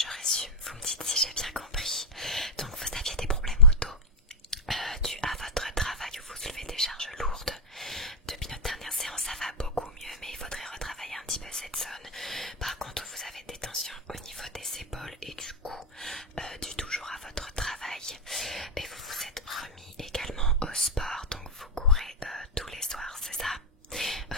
je résume, vous me dites si j'ai bien compris. Donc vous aviez des problèmes au dos dû à votre travail où vous soulevez des charges lourdes. Depuis notre dernière séance, ça va beaucoup mieux, mais il faudrait retravailler un petit peu cette zone. Par contre, vous avez des tensions au niveau des épaules et du cou, dû toujours à votre travail. Et vous vous êtes remis également au sport, donc vous courez tous les soirs, c'est ça?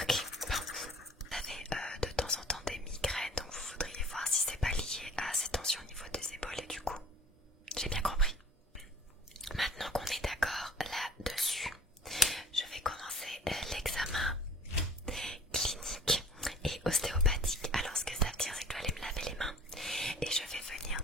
Ok, bon. Vous avez de temps en temps des migraines, donc vous voudriez voir si c'est pas lié à ces tensions au niveau des épaules et du cou. J'ai bien compris. Maintenant qu'on est d'accord là-dessus, je vais commencer l'examen clinique et ostéopathique. Alors ce que ça veut dire, c'est que je dois aller me laver les mains et je vais venir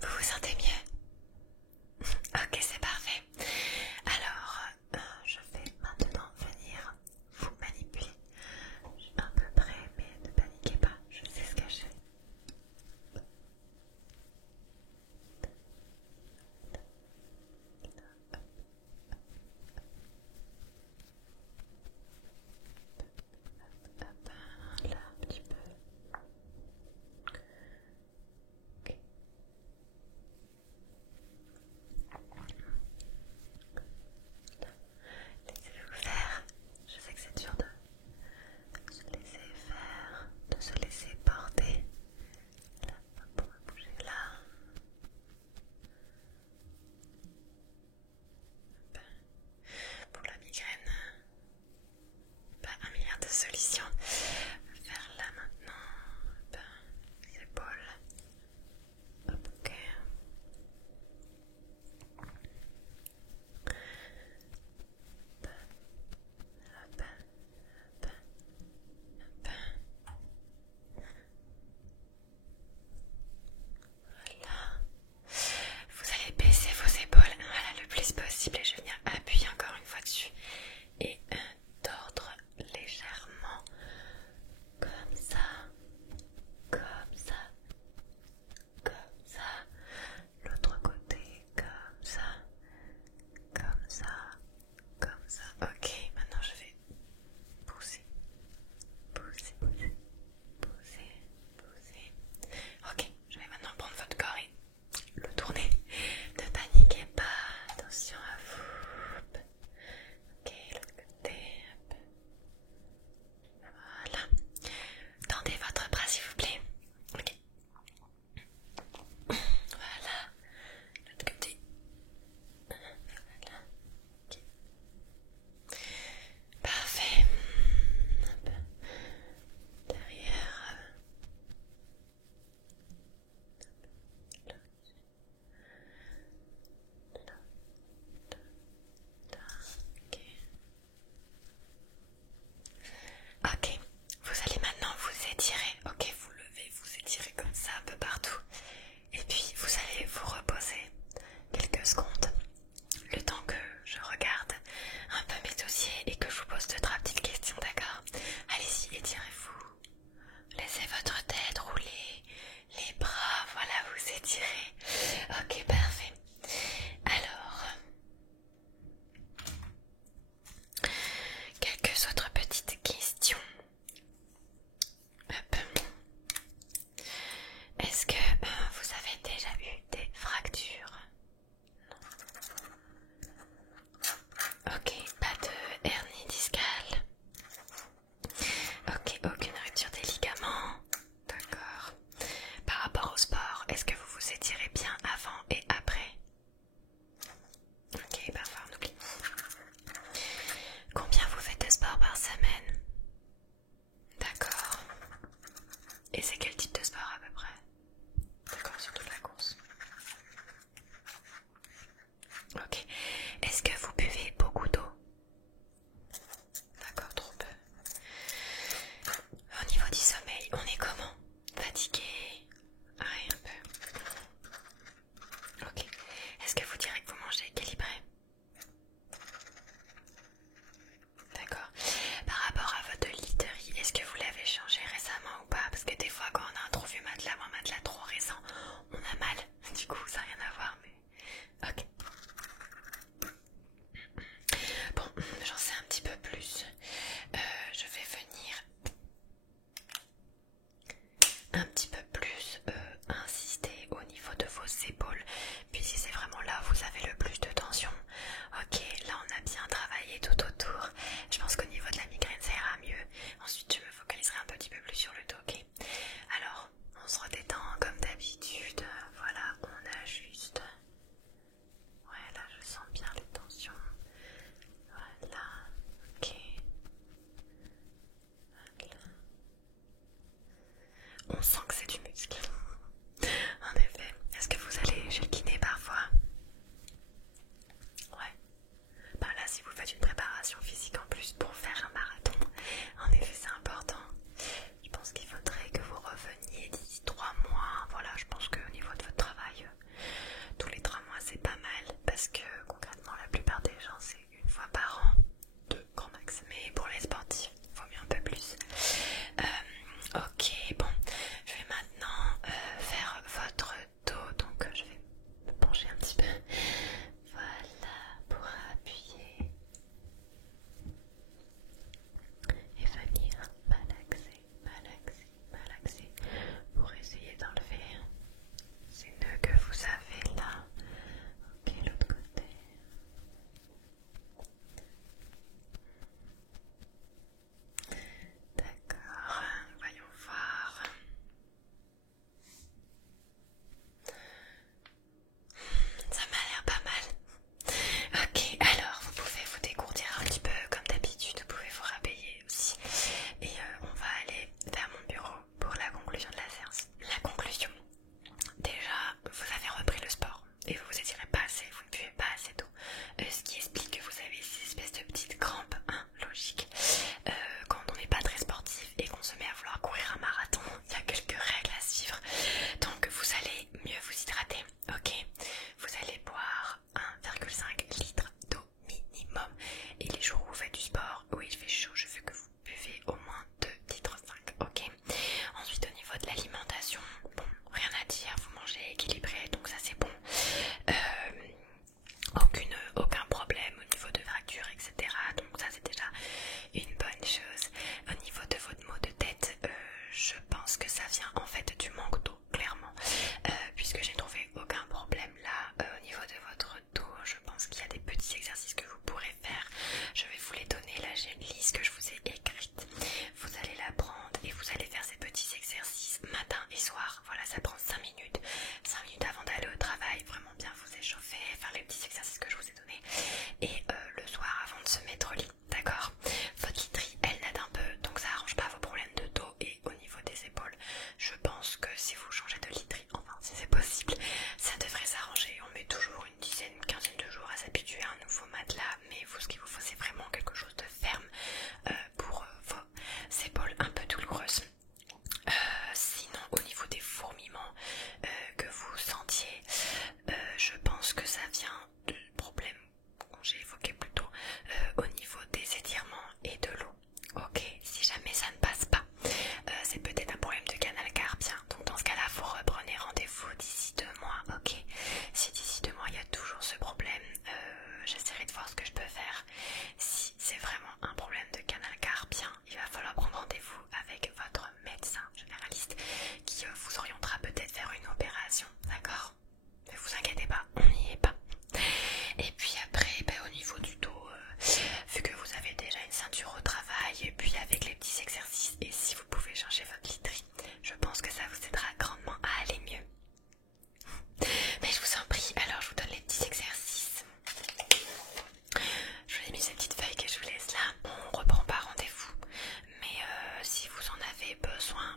Vous vous sentez mieux? Ok, c'est parfait. Alors, je vais maintenant venir vous manipuler. Je suis un peu près, mais ne paniquez pas, je sais ce que je fais. Hop, là, un petit peu. Ok. Laissez-vous faire. Je sais que c'est dur de se laisser faire, de se laisser porter. Là, on va bouger là. Hop. Pour la migraine, pas un milliard de solutions. On va faire là maintenant. Hop. Les épaules. Hop, ok. Hop. Hop. Hop. Hop. Voilà. Vous allez baisser vos épaules, voilà, le plus possible, et je viens appuyer encore une fois dessus et tordre légèrement comme ça, comme ça, comme ça, l'autre côté comme ça, comme ça, comme ça. Ok, maintenant je vais pousser, pousser, pousser, pousser, pousser. Ok, je vais maintenant prendre votre corps et le tourner. Ne paniquez pas, attention à vous. Ok, l'autre côté. Hop. Voilà. Tendez votre bras s'il vous plaît. Ok. Voilà. L'autre côté. Voilà. Ok. Parfait. Hop. Derrière. Là. Là. Là. Ok. Ok, vous allez maintenant vous étirer. Ok, vous levez, vous étirez comme ça un peu partout. Et puis vous allez vous reposer quelques secondes. Le temps que je regarde un peu mes dossiers et que je vous pose 2-3 petites questions, d'accord? Allez-y, étirez-vous. Laissez votre tête rouler, les bras, voilà, vous étirez. Ok, parfait. Alors, quelques autres petites questions. Hop. Est-ce que vous avez déjà eu des fractures? Non. Ok, pas de hernie discale. Ok, aucune rupture des ligaments. D'accord. Par rapport au sport, est-ce que vous vous étirez bien avant et après? Ok, parfois on oublie. Combien vous faites de sport par semaine? D'accord. Et c'est quel type de sport à peu près? D'accord, surtout de la course. Ok. Est-ce que vous buvez beaucoup d'eau? D'accord, trop peu. Au niveau du sommeil, on est comment? Fatigué? Ouais, un peu. Ok. Est-ce que vous direz que vous mangez équilibré? D'accord. Par rapport à votre literie, est-ce que vous l'avez changé récemment ou pas? Parce que des fois, quand on a un trop vieux matelas ou un matelas trop récent, on a mal. Du coup, ça n'a rien à voir, mais... Ok. Bon, j'en sais un petit peu plus. Je vais venir un petit peu plus insister au niveau de vos épaules, puisque c'est vraiment là où vous avez le plus de tension. Ok, là on a bien travaillé tout autour. Je pense qu'au niveau de la migraine ça ira mieux. Ensuite je me focaliserai un petit peu plus sur le dos, ok? Alors, on se redétend comme d'habitude. Voilà, on ajuste. Ouais, là je sens bien les tensions. Voilà, ok. Voilà. On sent que c'est du muscle. En effet. Est-ce que vous allez chez le kiné parfois?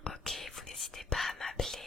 Ok, vous n'hésitez pas à m'appeler